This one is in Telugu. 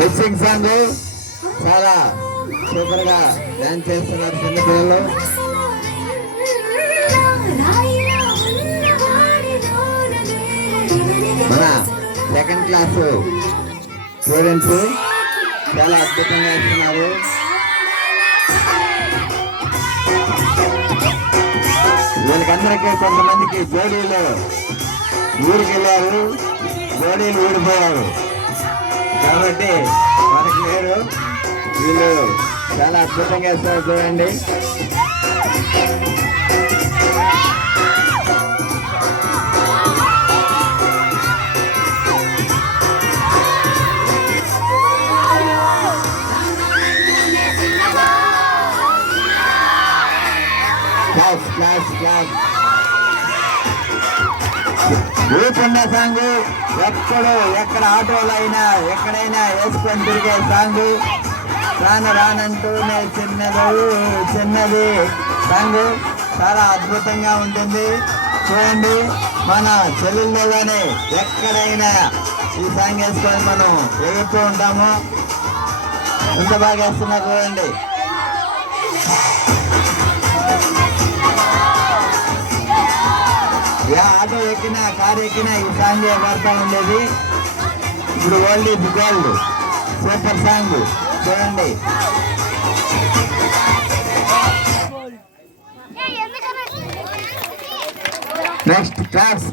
మిక్సింగ్ సాంగ్ చాలా సూపర్ గా డాన్స్ చేస్తున్నారు చిన్న పిల్లలు. మన సెకండ్ క్లాస్ స్టూడెంట్స్ చాలా అద్భుతంగా వేస్తున్నారు. వీళ్ళకందరికీ కొంతమందికి జోడీలు ఊరికి వెళ్ళారు, జోడీలు ఊడిపోయారు కాబట్టి మనకి లేరు. వీళ్ళు చాలా అద్భుతంగా వేస్తారు చూడండి. ఊపున్న సాంగ్ ఎక్కడ ఆటోలు అయినా ఎక్కడైనా వేసుకొని తిరిగే సాంగ్. రానంటూనే చిన్నది సాంగ్ చాలా అద్భుతంగా ఉంటుంది. చూడండి, మన చెల్లెల్లోనే ఎక్కడైనా ఈ సాంగ్ వేసుకొని మనం ఎగురుతూ ఉంటాము. ఎంత బాగా వేస్తున్నారు చూడండి. ఆటో ఎక్కినా కారు ఎక్కినా ఈ సాంగ్ పడతా ఉండేది. ఇప్పుడు old is gold super song చూడండి. Next class